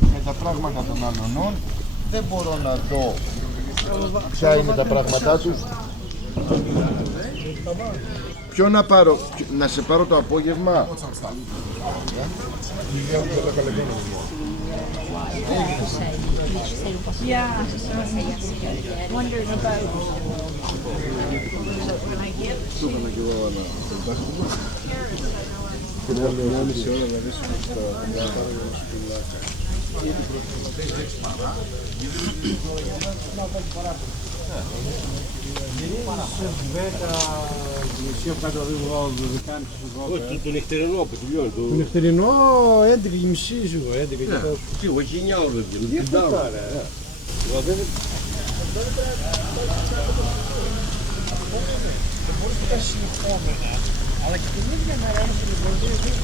Με τα πράγματα των αλωνών δεν μπορώ να δω ποια είναι τα πράγματά τους. Ποιο να πάρω, να σε πάρω το απόγευμα? Το νυχτερινό που τελειώνει. Το νυχτερινό 11.30 ζούγα, 11 και τόσο. Τι, όχι 9 ώρες. Αλλά και την ίδια μέρα είναι στην Λιβουργία.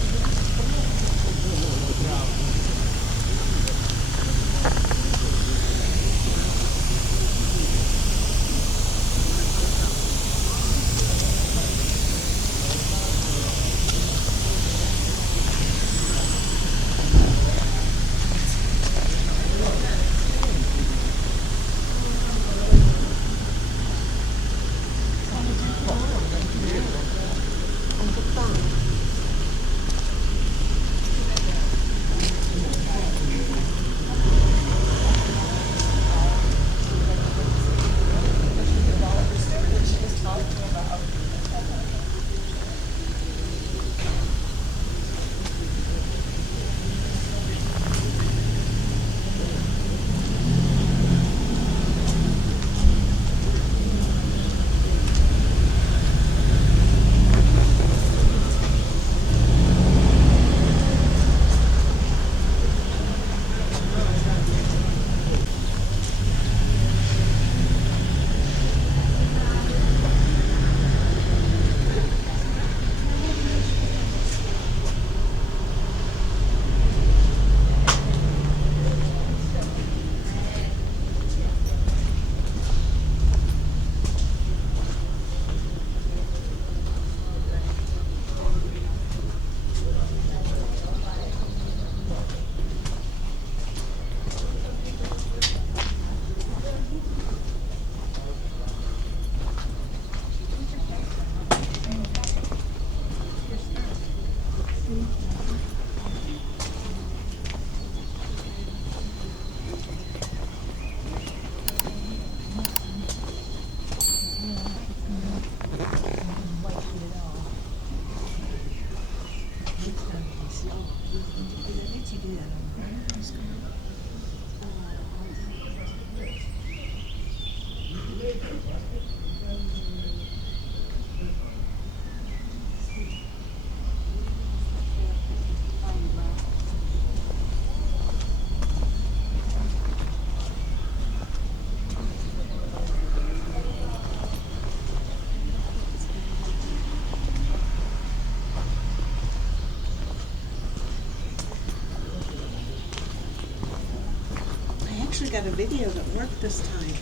Got a video that worked this time.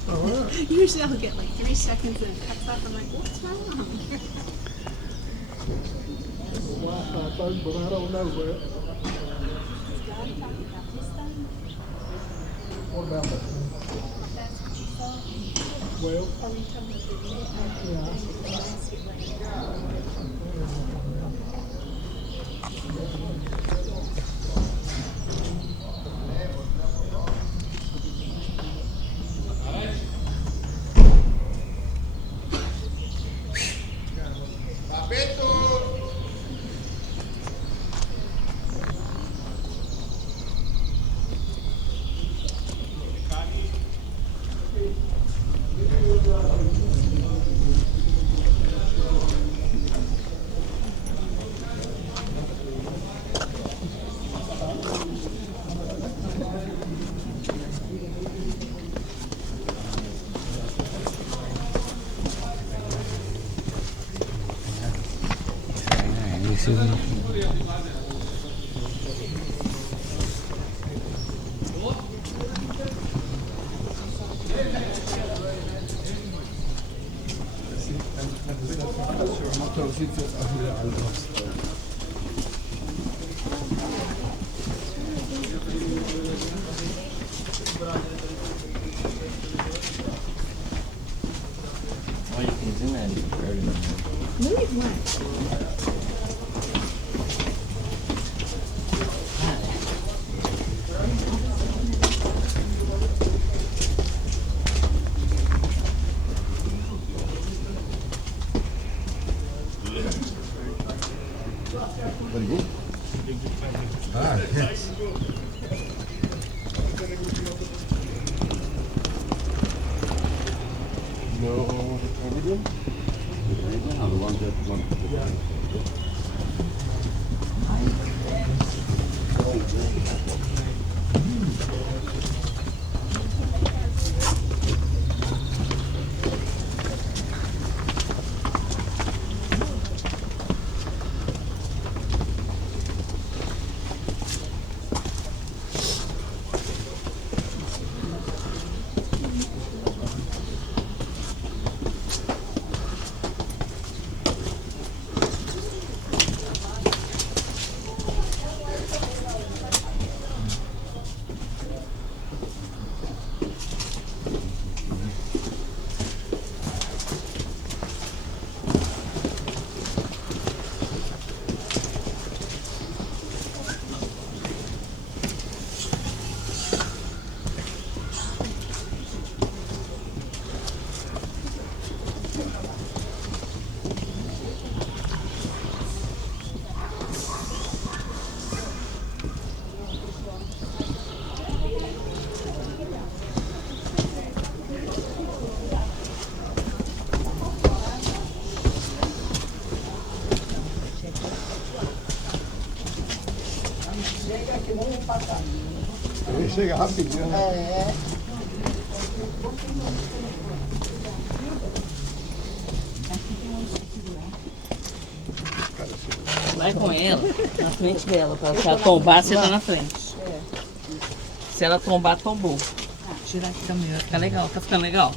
Usually I'll get like 3 seconds and it cuts off. I'm like, what's wrong? Motorosiert jetzt auch wieder anders. Move what? Very good. Ah, yes. No video? The one that one. Chega rapidinho. Vai com ela na frente dela, para se ela tombar, você tá na frente. Se ela tombar, tombou. Tirar aqui também, vai ficar legal, tá ficando legal?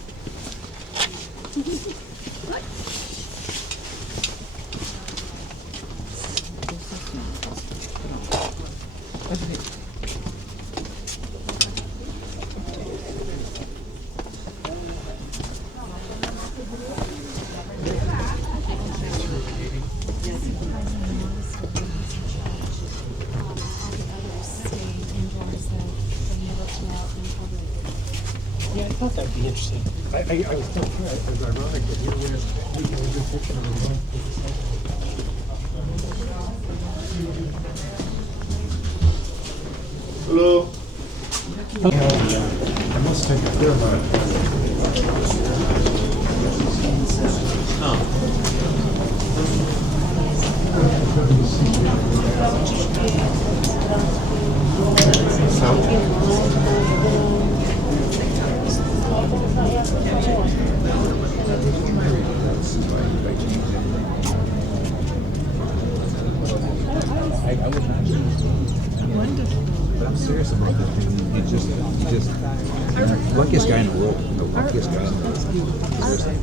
Pode ver. Yeah, I thought that'd be interesting. I was still trying. It was ironic that here we have a good picture of the one. Hello. I must take a clear mind. But I'm serious about that thing. You just luckiest guy in the world. The luckiest guy in the world. Seriously.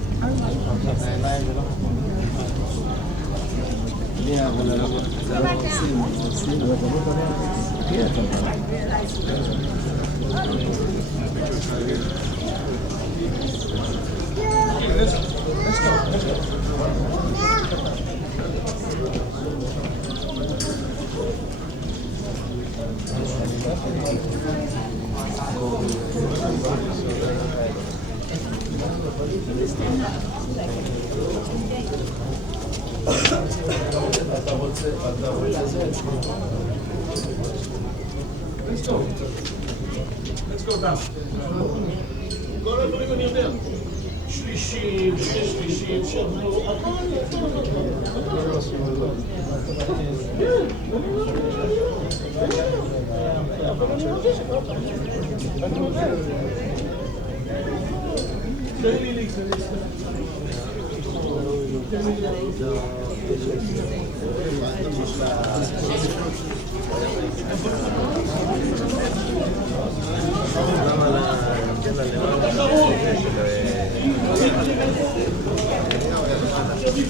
And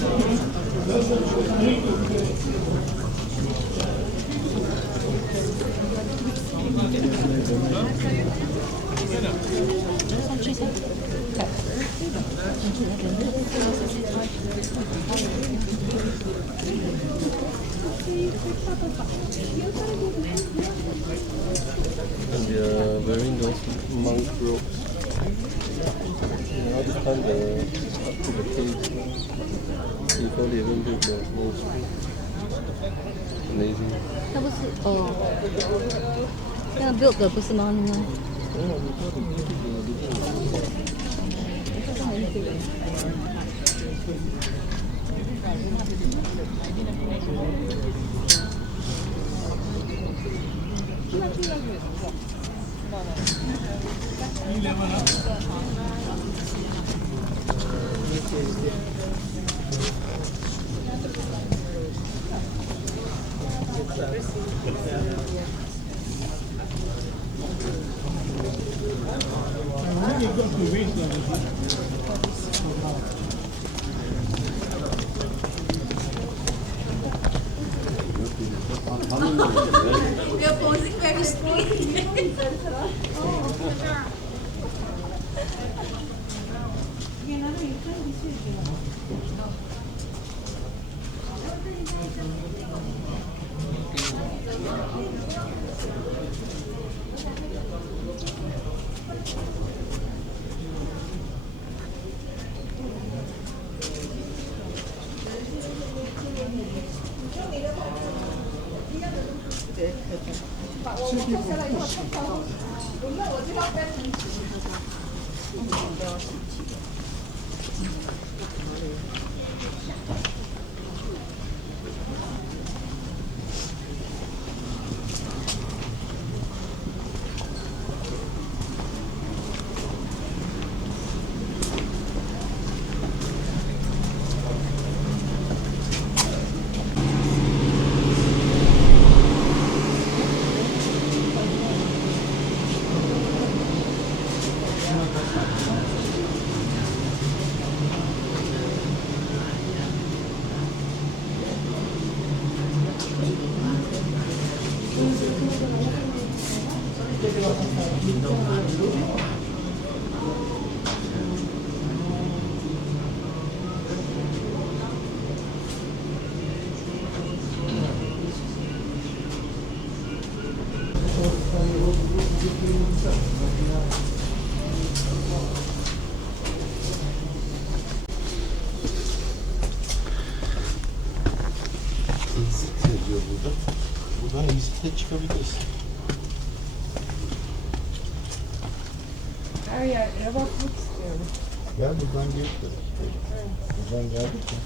they are wearing those monk robes. All this time they're up to the face before they even build the monastery. Amazing. 它不是哦，这样 build 的不是吗？你看。 You're posing very straight. Buradan izle çıkabilirsin. Her yerlere bakmak istiyorum. Gel buradan gel. Buradan geldik ya.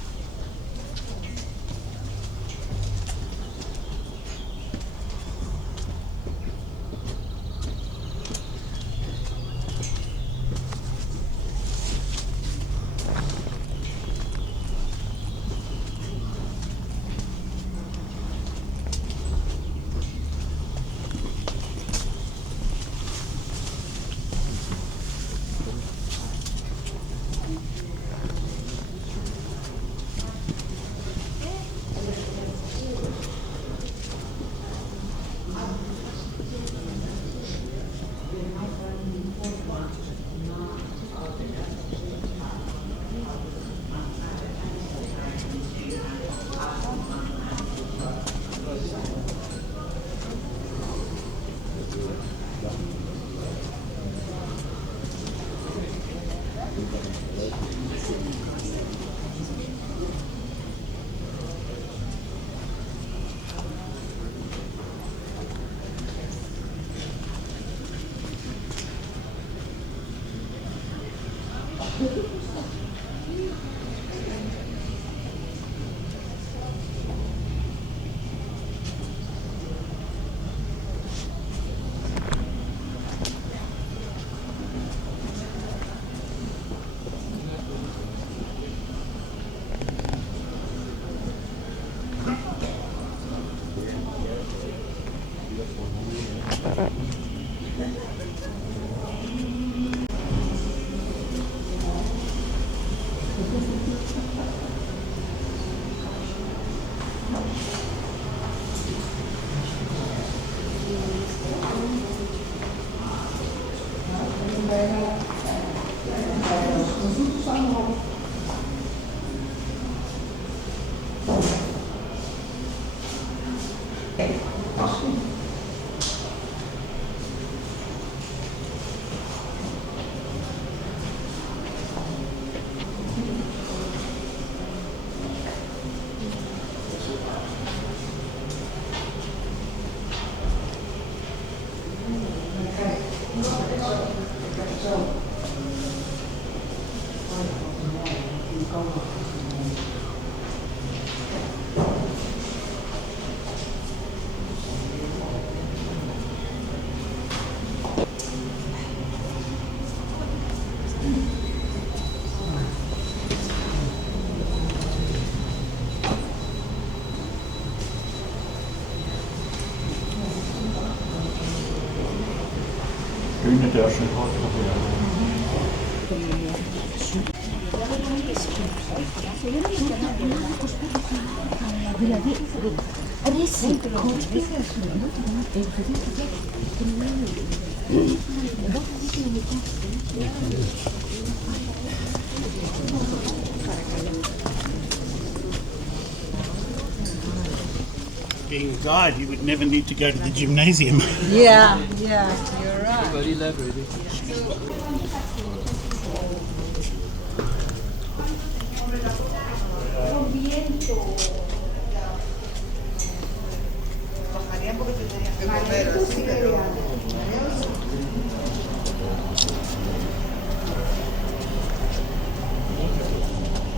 Being a guide, you would never need to go to the gymnasium. Yeah, yeah, you're right. Very left already.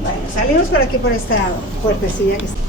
Bueno, salimos por aquí por esta puertecilla que está.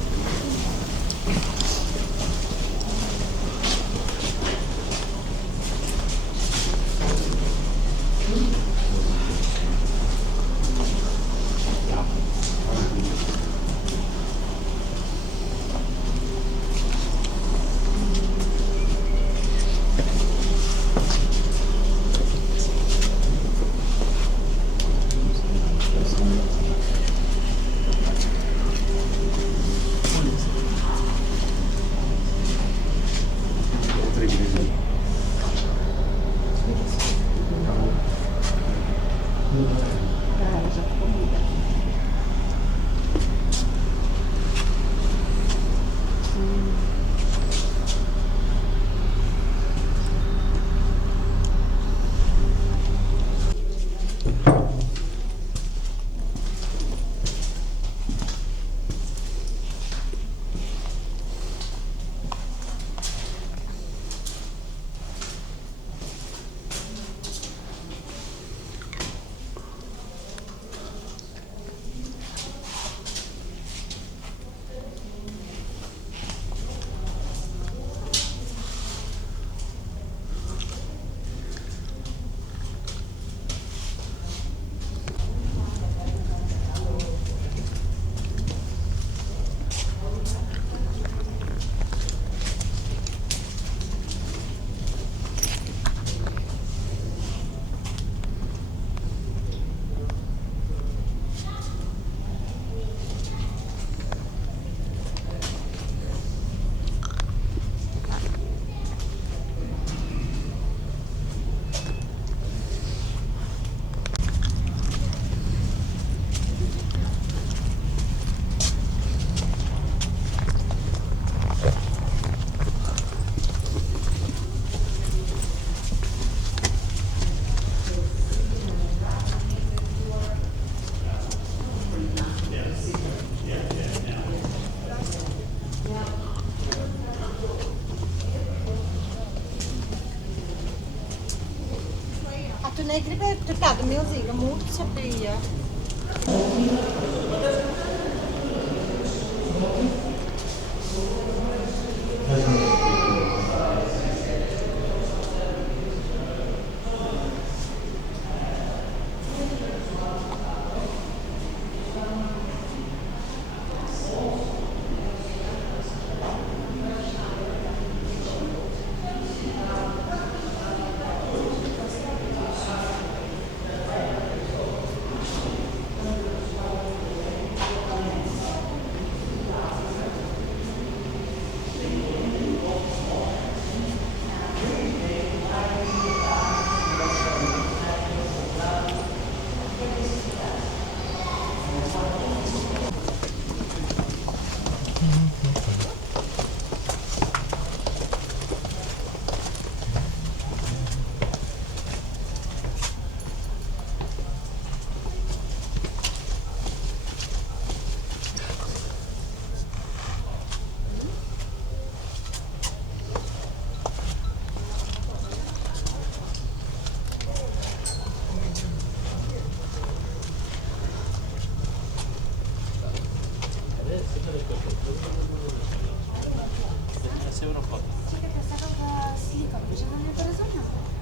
Du negre du pleide med å sige mot, så blir jeg.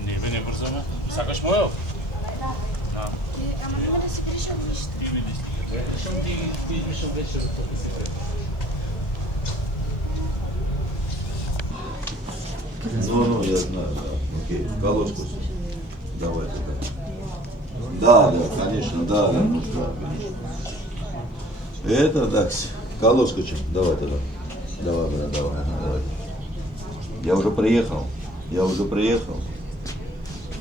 Ne, ben je brzo. Sakaš mojo? No, ja znam, okej, Galoško su. Давай туда. Да, да, конечно, да, да, ну что, конечно. Это, Дакс, колоскочек, давай тогда. Давай, брат, давай, давай. Я уже приехал. Я уже приехал.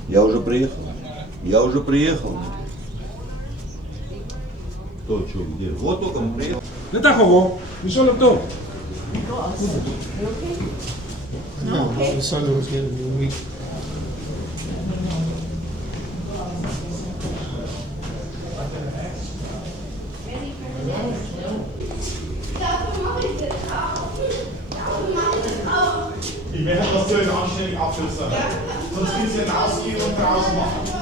Я уже приехал. Я уже приехал. Кто, что, где? Вот только мы приехали. Let that go. We saw them do. No, okay. The sun was getting weak. Ich werde das so anständig abschließen. Sonst gibt es ja ein Ausgehen und draußen machen.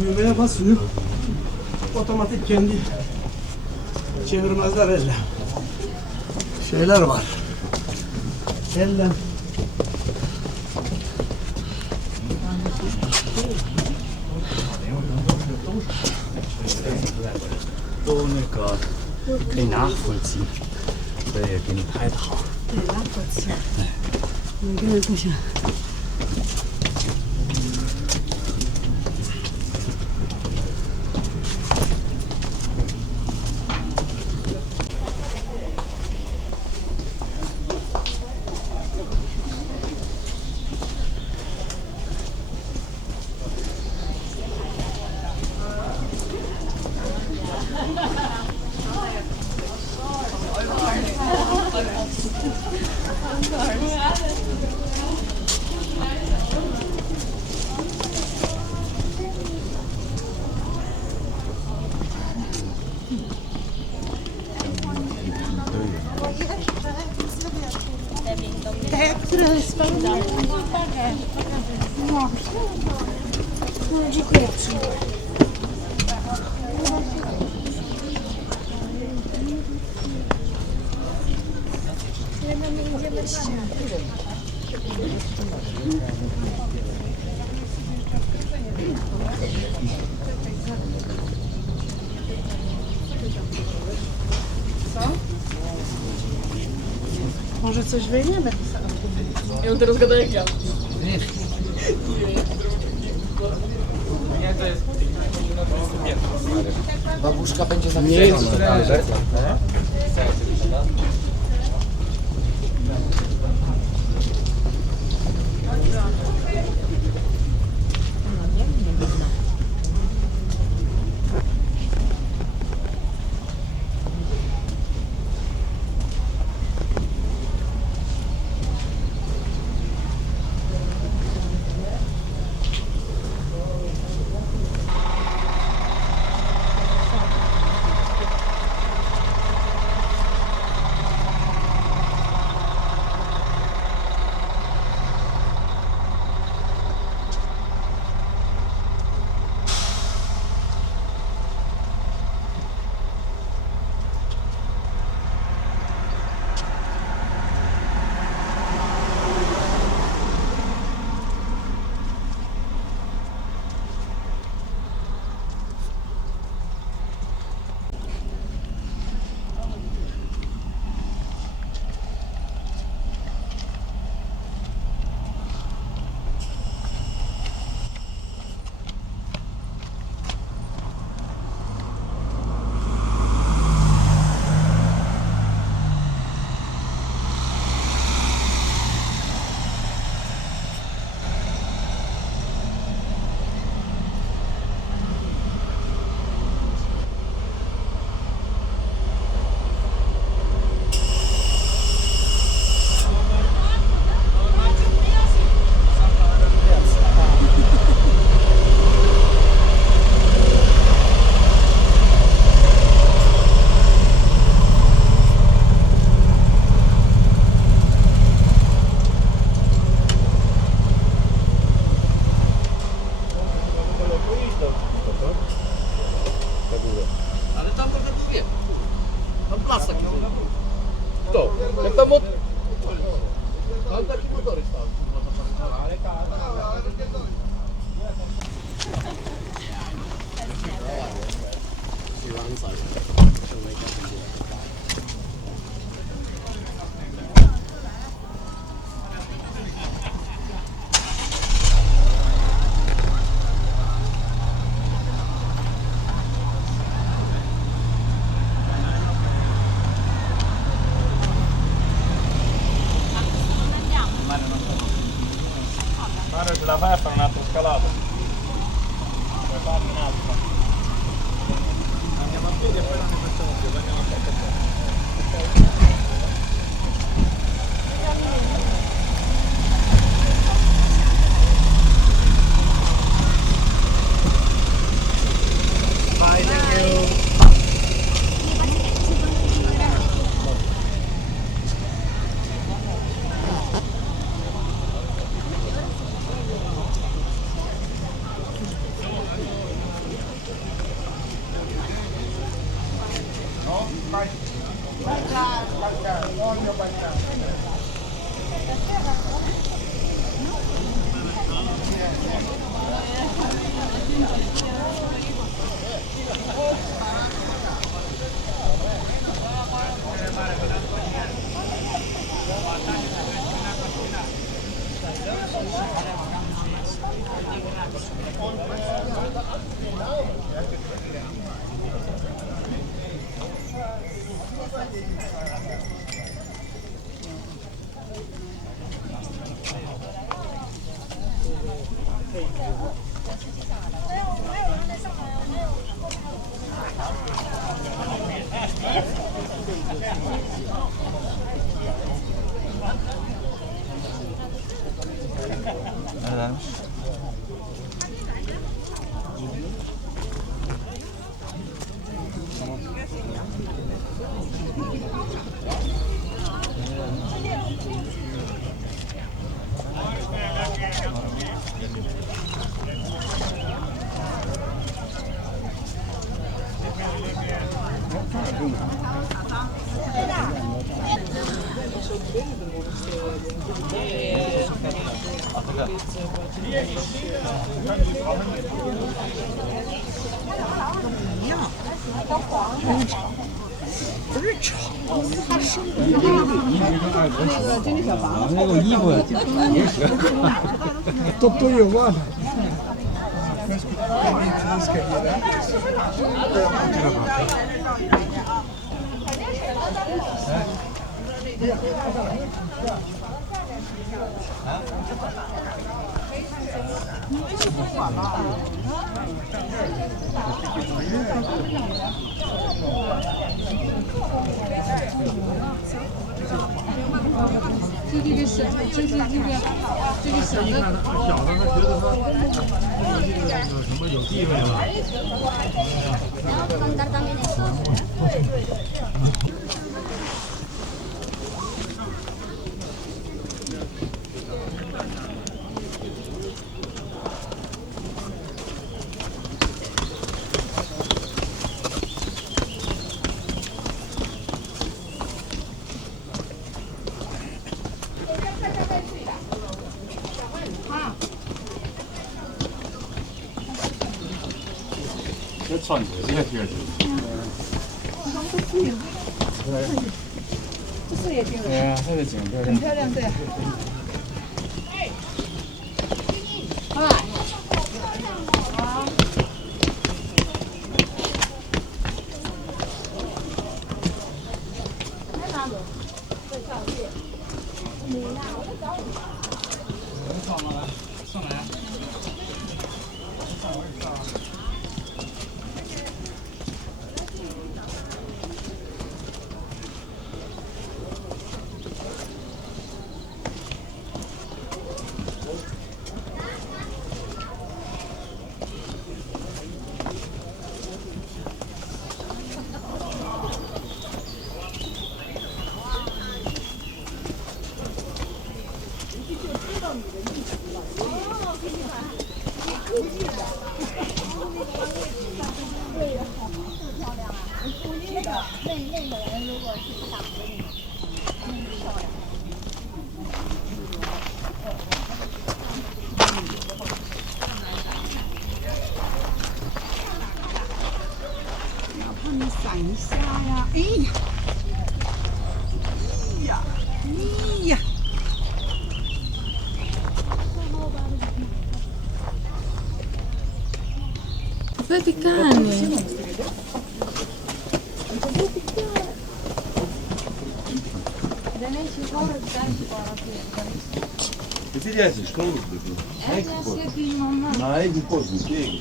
Düğmeye basıyor. Otomatik kendi çevirmezler elle. Şeyler var. Elle.都那个可以nachvollziehen，所以给你拍的好。对，拿火气。每个人不行。Te, które spełniają uwagę. No. No, dziękuję. Może coś wyjmiemy? I on teraz gada jak ja. Babuszka będzie Nie jest Ale tam trochę tu wiem. Tam plasak. to. Jak tam od... Tam taki motory stał. Ale Mario ce la fai a fare un'altra scalata? Puoi farne un'altra? Andiamo a piedi e poi non ne facciamo più, andiamo a piedi. Bye, thank you. 不是炒，它是那个衣服也行，都有忘了。这个小的，他觉得他有什么有地位了。这穿的这个贴纸。这色也挺对啊，这个景漂亮。很漂亮，对。上来。闪一下呀！哎呀，哎呀，哎呀！ Vaticano. Ti riesci, scusi? Ma è un po' di piedi.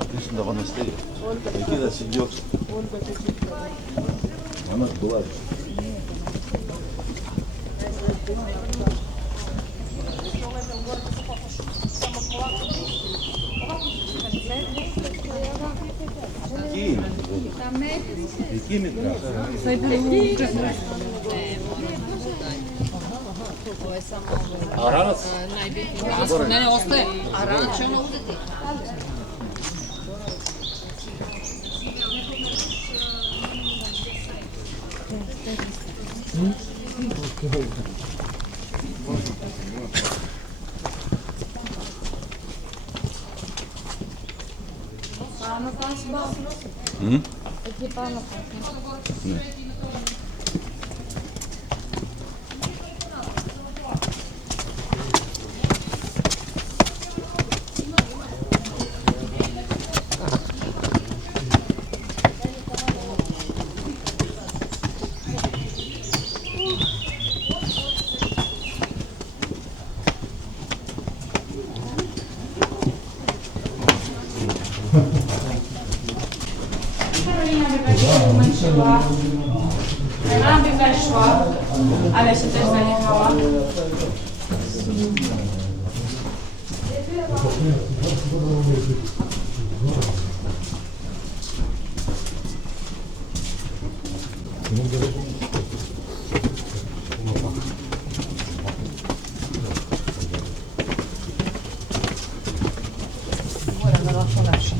Здесь на монастыре. Какие нас идет? Она была. A ranac? Ne ostaje, a ranac će ono uzeti. Ne. Ona by weszła, ale się też zajechała. nossa lancha.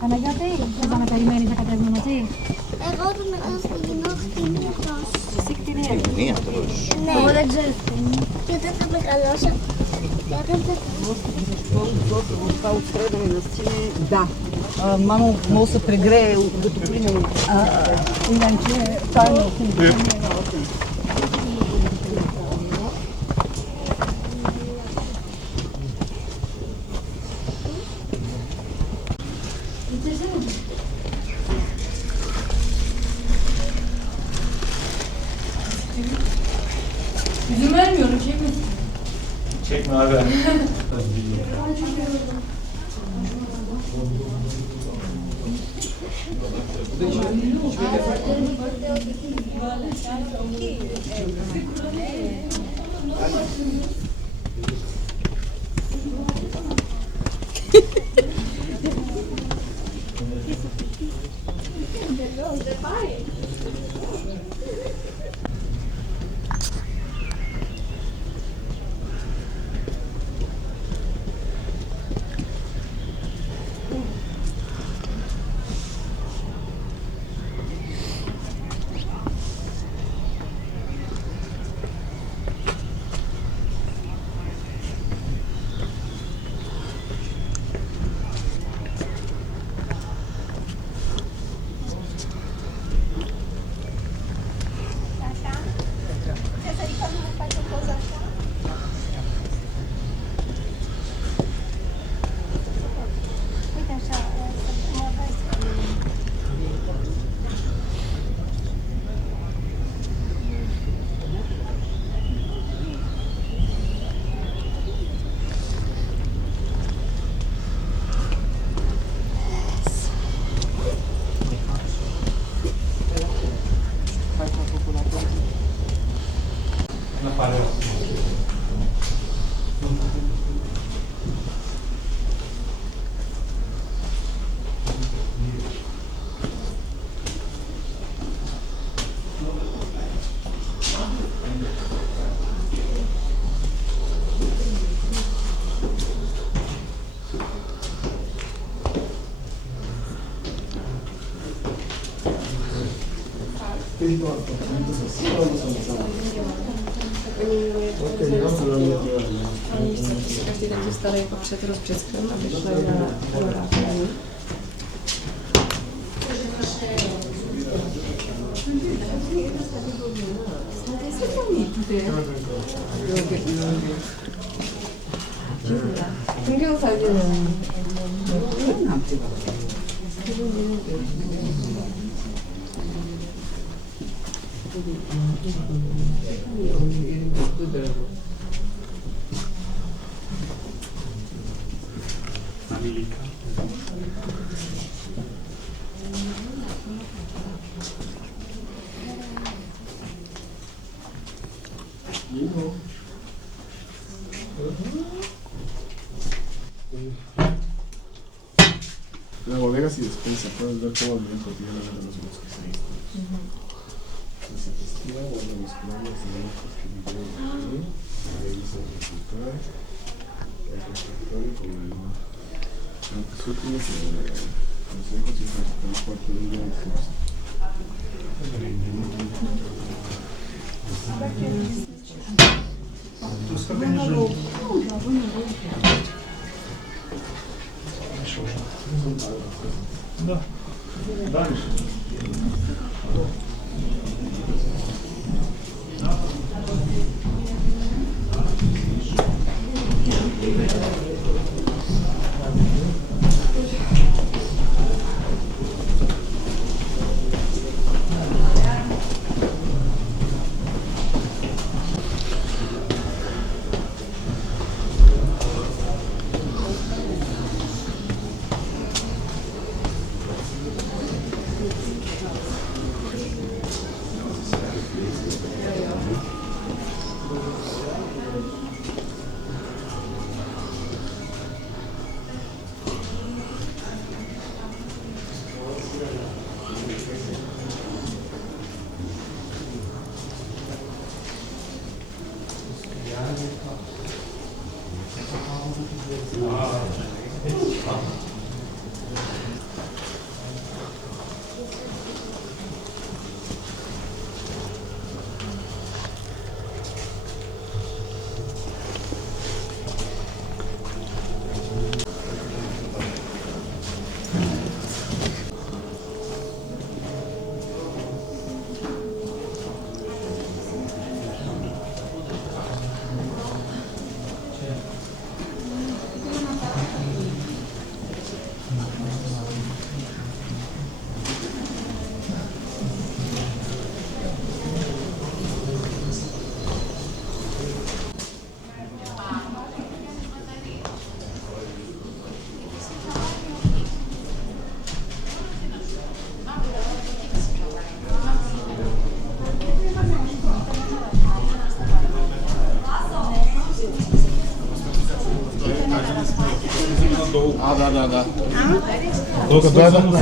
Παναγιώτη, δεν θα με περιμένεις να κατέβουμε μαζί. Εγώ τον αγαπημένο κτηνίατρος. Εσύ κτηνίατρος. Κτηνίατρος. Ναι. Εγώ δεν ξέρω κτηνίατρος. Και δεν θα μεγαλώσω. Това отстреляне на стене, да. Мамо, може се прегрее, докато плине. Иначе това е необходимо. İzin vermiyorum ki. Çekme abi. Každý tak se starají jako před rozbřeskem, aby šli na kolorátání. La bodega sí despensa, puedes ver todo el dentro tiene los bosques ahí. Se festiva, bueno, los planes de estos que vivieron aquí, ahí se resultó, el refectorio con el mar. Aunque su último consejos y el cuarto de día Да. Дальше. Da. Dok samo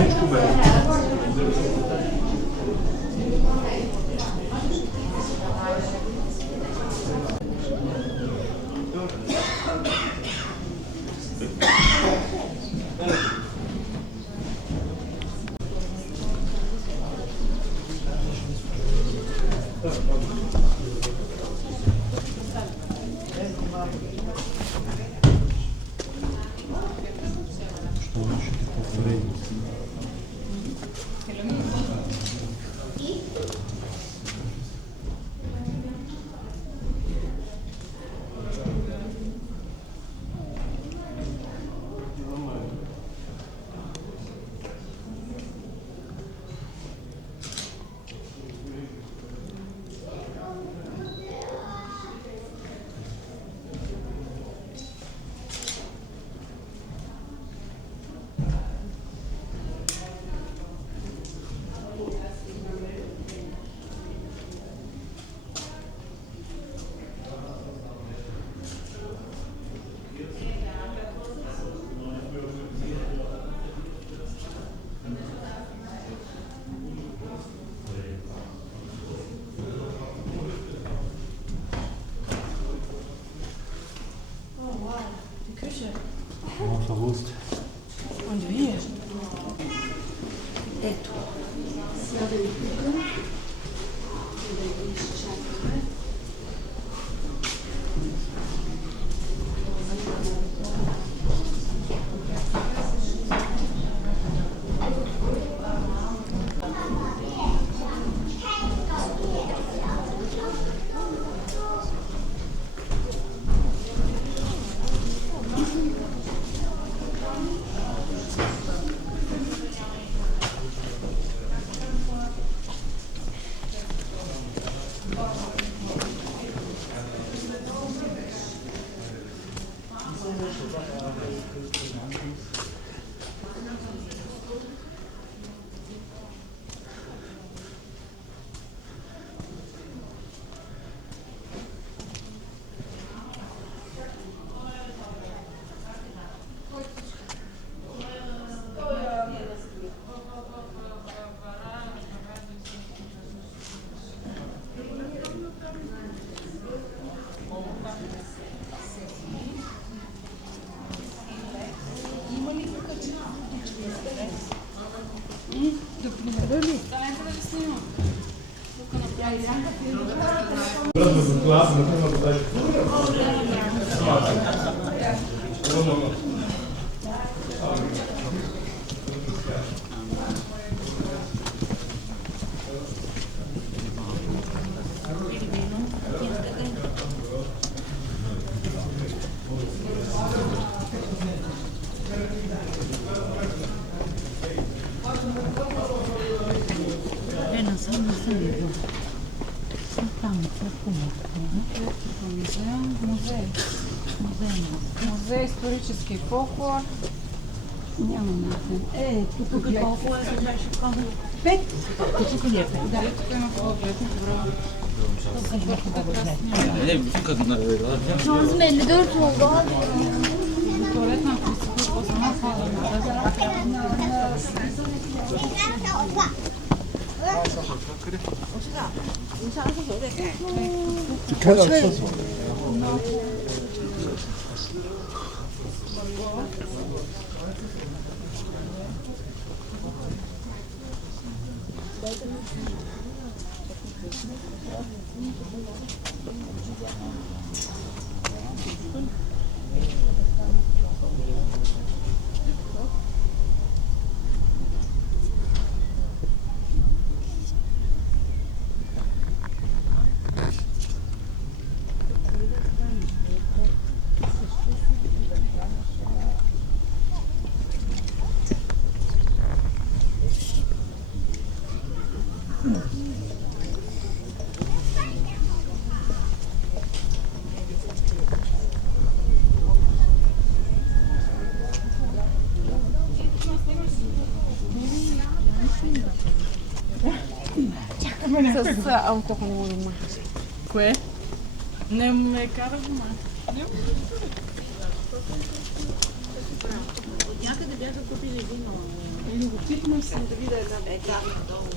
Verwusst. Und wie? Музей исторический фолклор. Няма мисля. Тук колко е за 5? Тук ли е 5? Да, тук има по-добре. Сме ли дълго отгоре? Туалетна присъпва по сама Така да, Sa auto con uno. Кое? Не ме кара в май. От някъде бяха купили вино. Или го пипна си да видя една Там надолу.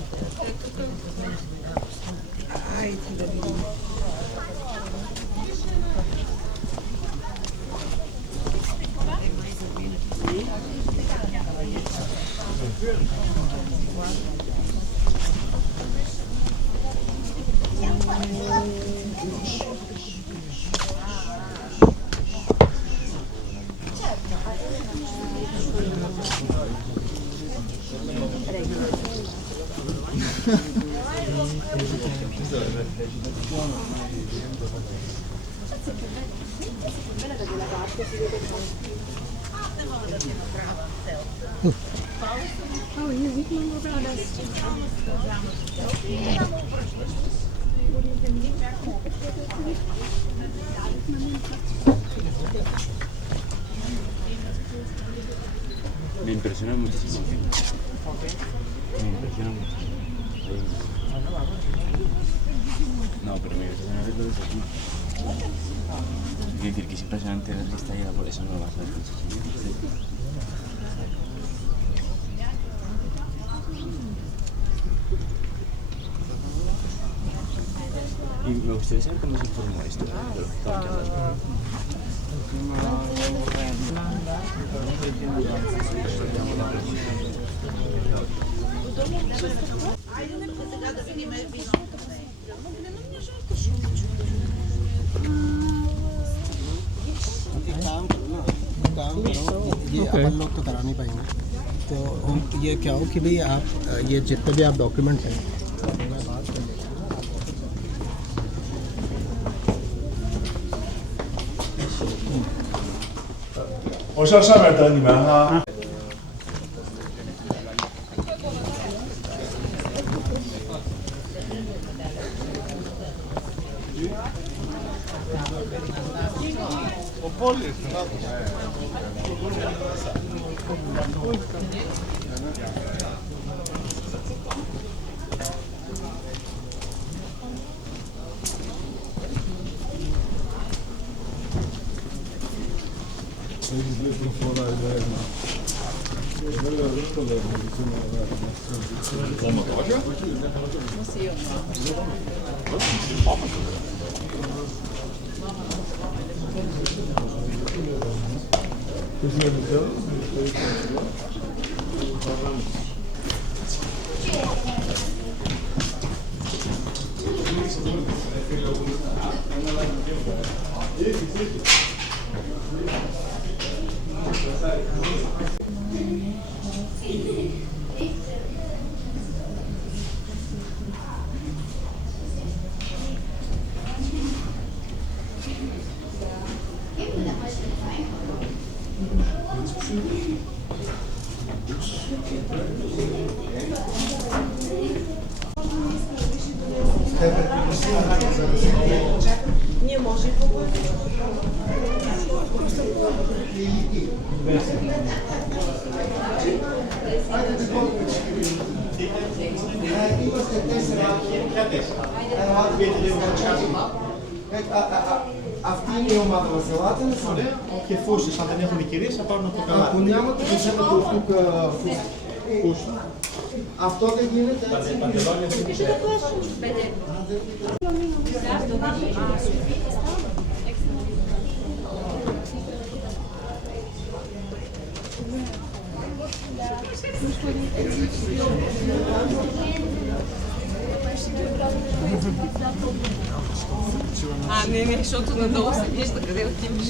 Айде да видим. Oh, hier sieht man sogar das. Me impresiona muchísimo. Me impresiona mucho. No, pero me impresiona verlo desde aquí. Quiero decir que es impresionante ver que está ahí, por eso no lo vas a ver. Y me gustaría saber cómo se formó esto, de los que Сега да видим вино. काम करो ये अपन लोग तो करा नहीं पाएंगे तो ये क्या हो कि भाई आप ये जितने भी आप डॉक्यूमेंट्स हैं मैं बात कर लेता हूँ 我上面等你们哈。 Nie może pogodzić. Αυτή είναι η ομάδα μας ελάτε. Και φούσεις, αν δεν έχουν οι κυρίες, θα πάρουν από το καλάθι. Που няма да вземат от тук фуш. Αυτό δεν γίνεται έτσι. Не, защото надолу се вижда къде отиваш.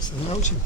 Се научим.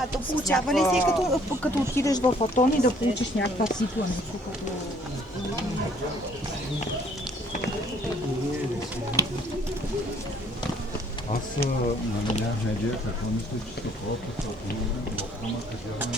А то получава ли се като отидеш в Атон и да получиш някаква цикла, нещо като... Аз не вие какво мисля, че сте просто ама кажа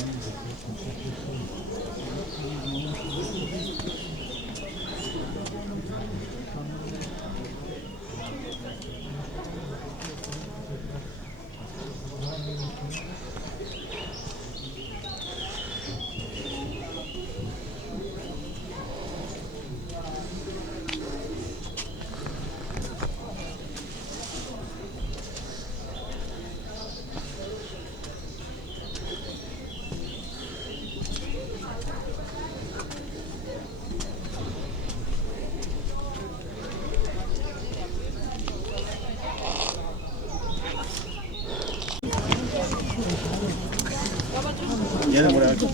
Gelin buraya açın.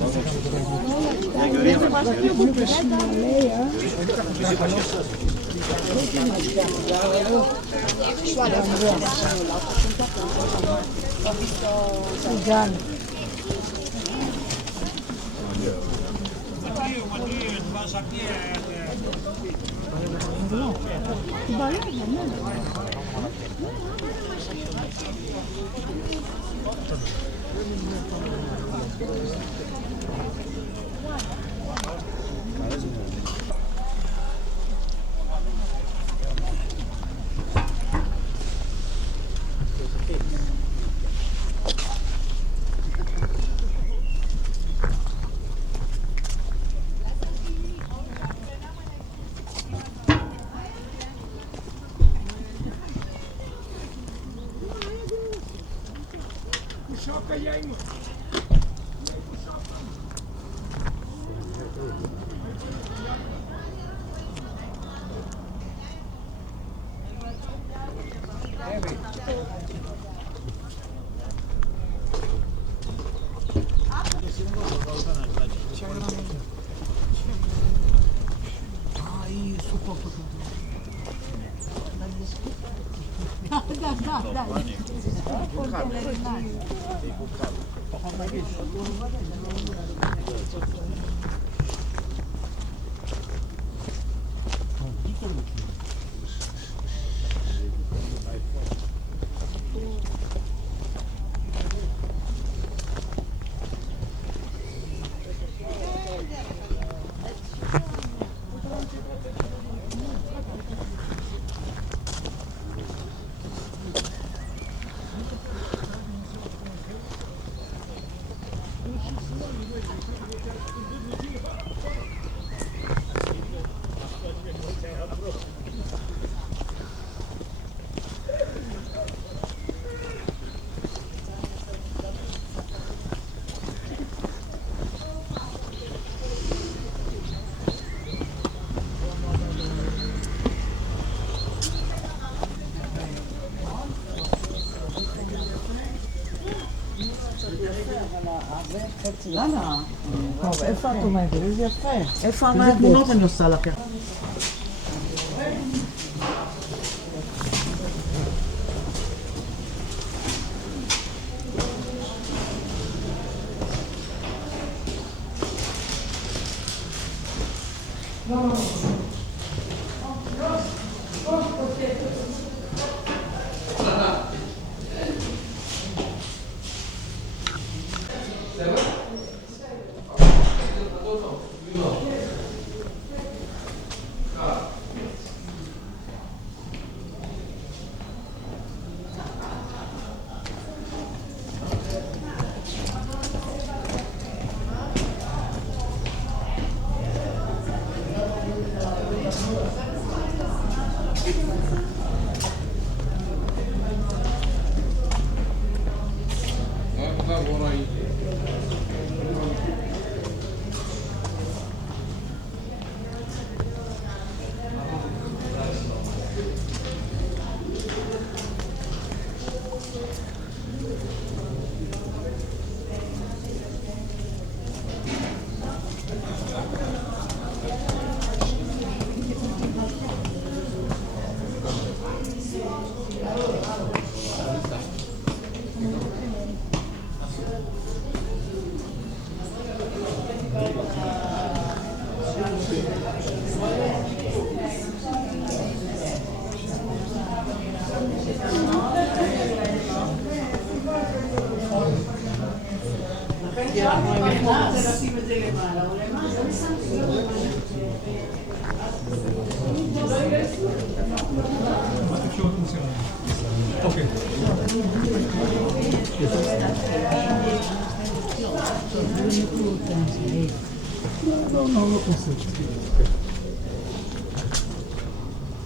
Ne göreyim ben. Güzel. טוב, איפה את עומדת? איזה יפה. איפה מהתמונות אני עושה לך? לא consigo.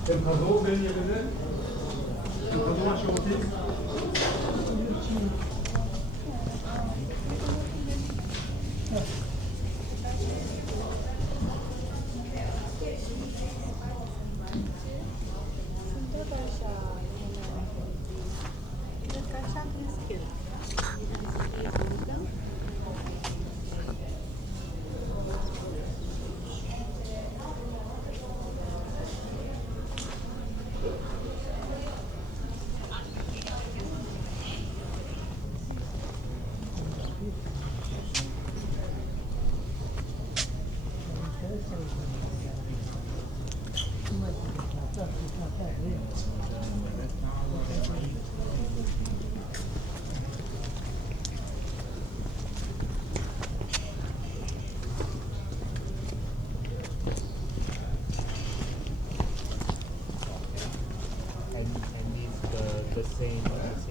הם חזרו בין ירדן? הם חזרו מהשירותים? The same box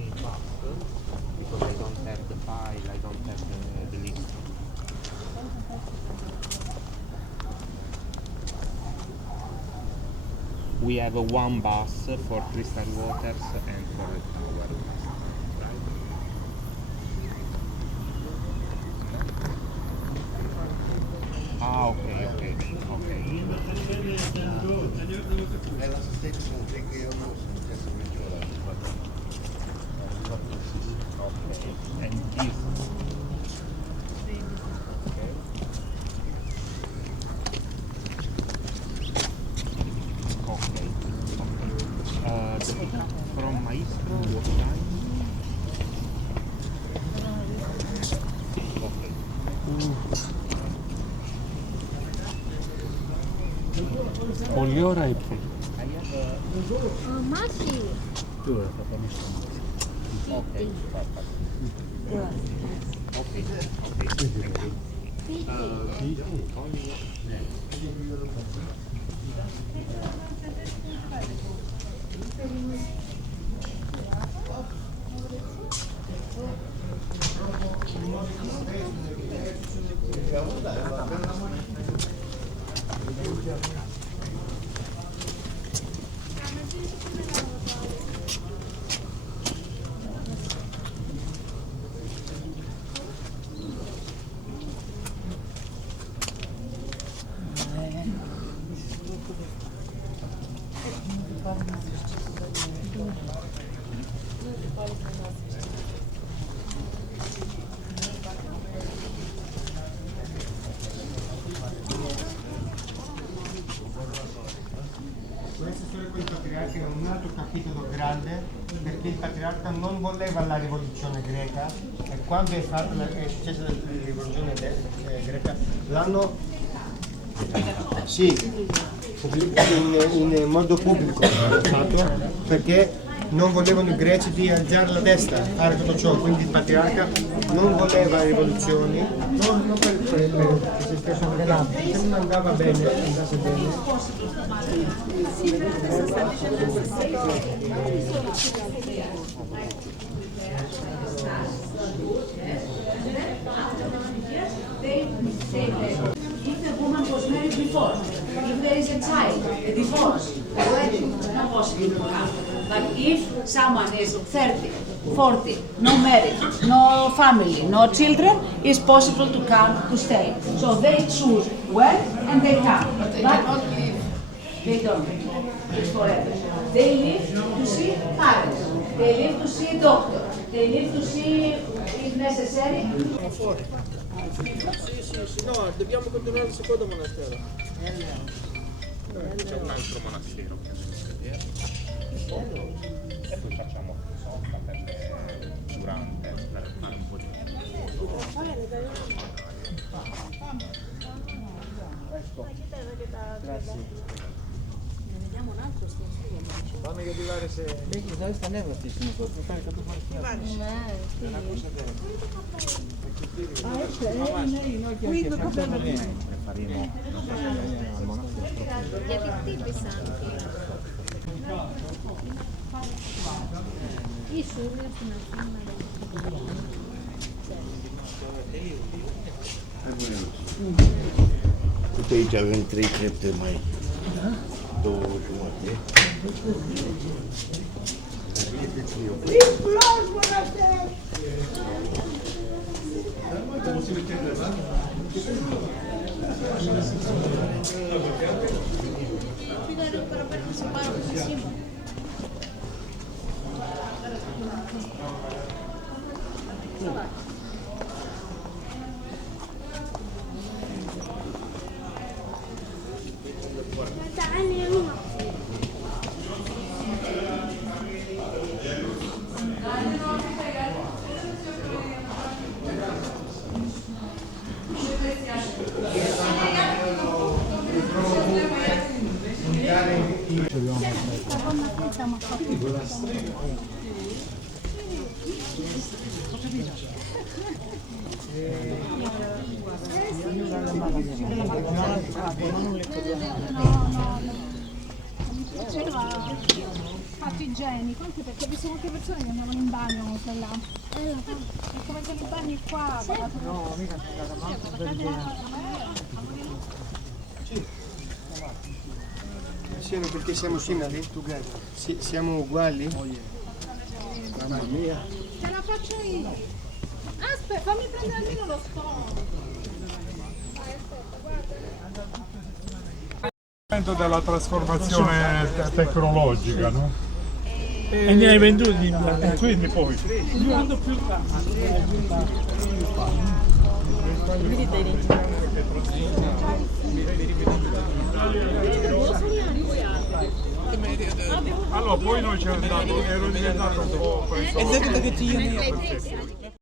because I don't have the file, I don't have the list. We have one bus for Crystal Waters and for the tower, right? Ah, okay. Nella stessa che io non so se Okay. And this. From Maestro, what time? Okay. Oliora e poi. Masi. Okay, perfect. Okay, thank you. Questa storia con il patriarca è un altro capitolo grande perché il patriarca non voleva la rivoluzione greca e quando è successa la rivoluzione greca l'hanno in modo pubblico fatto perché non volevano i greci di alzare la testa, fare tutto ciò, quindi il patriarca non voleva rivoluzioni, non per si stesso regalato, se non andava bene, andasse bene. If the woman was married before, if there is a child, a divorce, a wedding, it's not possible to come. But if someone is 30, 40, no marriage, no family, no children, it's possible to come to stay. So they choose when and they come. But they cannot live. They don't. It's forever. They live to see parents. They live to see a doctor. They live to see, if necessary. Sì, no, dobbiamo continuare al secondo monastero. C'è un altro monastero che e poi facciamo sosta durante per fare un po' di Grazie. Vediamo un altro spazio. Fammi capire se... Dove sta nella piscina? Fare capo è una cosa Qui dove faremo al monastero. Gli additivi santi. I soli fino a Tutaj chciałem trójkrypty maj. Do ładnie. Dobbiamo siamo a mi piaceva fatto igienico, anche perché vi sono molte persone che andavano in bagno con là. È come che i bagni qua. No, mica Sì, perché siamo simili? Siamo uguali? Mamma mia. Ce la faccio io. Aspetta, fammi prendere almeno lo sfondo. Della trasformazione tecnologica, no? E ne hai venduti? E quindi poi Quando più allora poi noi ci è andato, ero diventato un po' E detto che ti